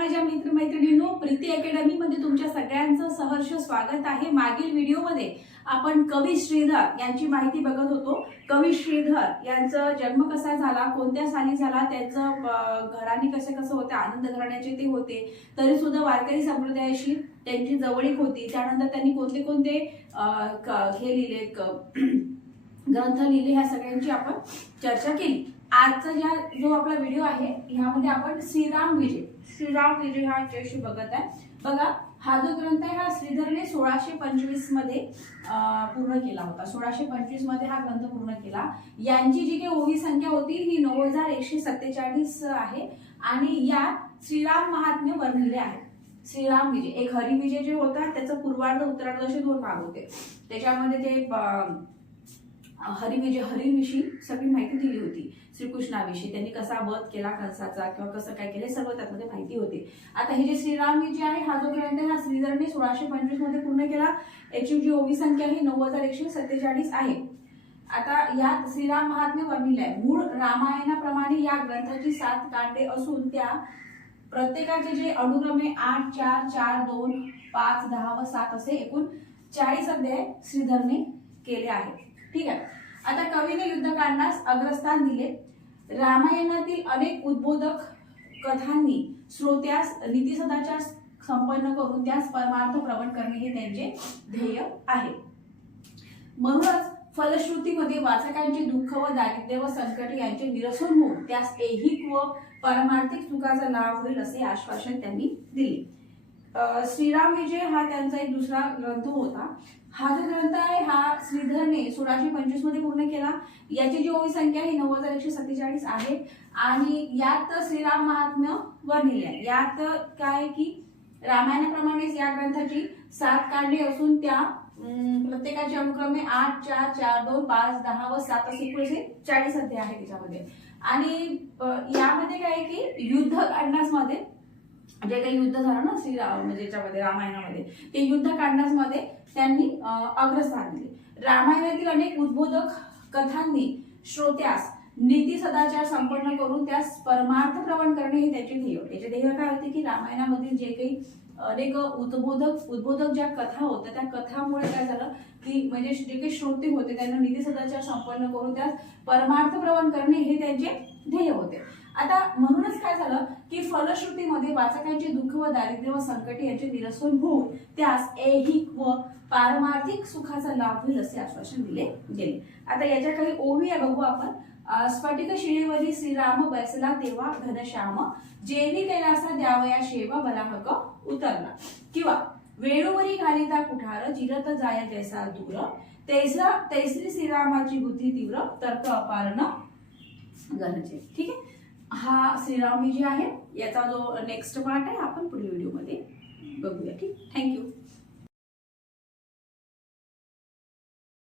माझ्या मित्रमैत्रिणींनो, प्रीती अकॅडमी मध्ये तुमच्या सगळ्यांचं सहर्ष स्वागत आहे। मागील व्हिडिओमध्ये आपण कवी श्रीधर यांची माहिती बघत होतो। कवी श्रीधर यांचा जन्म कसा झाला, कोणत्या साली झाला, त्यांचं घराणे कसे होते, आनंद घराण्याचे ते होते, तरी सुद्धा वारकरी संप्रदायाशी त्यांची जवळीक होती। त्यानंतर त्यांनी कोणते कोणते हे लिहिले, ग्रंथ लिहिले, ह्या सगळ्यांची आपण चर्चा केली। आजचा जो आपला व्हिडिओ आहे ह्यामध्ये आपण श्रीराम विजय हा याच्याविषयी बघत आहे। बघा, हा जो ग्रंथ आहे हा श्रीधरने 1625 मध्ये पूर्ण केला होता। 1625 मध्ये हा ग्रंथ पूर्ण केला। यांची जी काही ओवी संख्या होती ही 9147 आहे आणि या श्रीराम महात्म्य वर्णिले आहे। श्रीराम विजय, एक हरिविजय जे होता त्याचं पूर्वार्ध उत्तरार्ध असे दोन भाग होते। त्याच्यामध्ये ते हरिविषयी सगळी माहिती दिली होती। श्रीकृष्णाविषयी त्यांनी कसा वध केला कंसाचा किंवा कसं काय केले सर्व त्यामध्ये माहिती होती। आता हे जे श्रीराम विजय आहे हा जो ग्रंथ आहे हा श्रीधरने 1625 मध्ये पूर्ण केला। याची जी ओवी संख्या ही 9147 आहे। आता या श्रीराम महात्म्य वर्णिले आहे। मूळ रामायणाप्रमाणे या ग्रंथाची 7 कांडे असून त्या प्रत्येकाचे जे अनुक्रमे 8, 4, 4, 2, 5, 10 व 7 असे एकूण 40 अध्याय श्रीधरने केले आहेत। ठीक आहे। आता कवीने युद्धकांडास अग्रस्थान दिले। रामायणातील अनेक उद्बोधक कथांनी श्रोत्यास नीती सदाचार संपन्न करून त्यास परमार्थ प्रवण करणे हे त्यांचे ध्येय आहे। म्हणूनच फलश्रुतीमध्ये वाचकांचे दुःख व दारिद्र्य व संकट यांचे निरसन होऊन त्यास ऐहिक व पारमार्थिक सुखाचा लाभ होईल असे आश्वासन त्यांनी दिले। श्रीराम विजय हा त्यांचा एक दुसरा ग्रंथ होता। हा जो ग्रंथ आहे हा श्रीधरने 1625 मध्ये पूर्ण केला। याची जी ओवी संख्या ही 9147 आहे आणि यात श्रीराम महात्म्य वर्णिले आहे। यात काय की रामायणाप्रमाणेच या ग्रंथाची 7 कांडे असून त्या प्रत्येकाचे अनुक्रमे 8, 4, 4, 2, 5, 10 व 7 असे पुढे 40 अध्याय आहे त्याच्यामध्ये। आणि यामध्ये काय की युद्धकांडामध्ये जे काही युद्ध झालं ना श्रीराम म्हणजे याच्यामध्ये रामायणामध्ये, ते युद्ध कांडामध्ये त्यांनी अग्रस्थान दिले। रामायणातील अनेक उद्बोधक कथांनी श्रोत्यास नीती सदाचार संपन्न करून त्यास परमार्थ प्रवण करणे हे त्याचे ध्येय। याचे ध्येय काय होते की रामायणामधील जे काही अनेक उद्बोधक ज्या कथा होत्या त्या कथामुळे काय झालं की म्हणजे जे काही श्रोते होते त्यांना नीती सदाचार संपन्न करून त्यास परमार्थ प्रवण करणे हे त्यांचे ध्येय होते। आता म्हणूनच काय झालं की फलश्रुतीमध्ये वाचकांचे दुःख व दारिद्र्य व संकटे यांचे निरसन होऊन त्यास ऐहिक व पारमार्थिक सुखाचा लाभ होईल असे आश्वासन दिले गेले। आता याच्या काही ओवी आहे बघू आपण। स्फटिक शिळेवरी श्रीराम बैसला तेव्हा घनश्याम, जेवी कैलासा द्यावया शेवा बलाहक उतरला, किंवा वेळोवरी घालिता कुठार जिरत जाय जैसा दूर, तैसरी श्रीरामाची बुद्धी तीव्र तर्क अपार न गरजे। ठीक आहे। हा श्रीराम विजय आहे। याचा जो नेक्स्ट पार्ट आहे आपण पुढील व्हिडिओ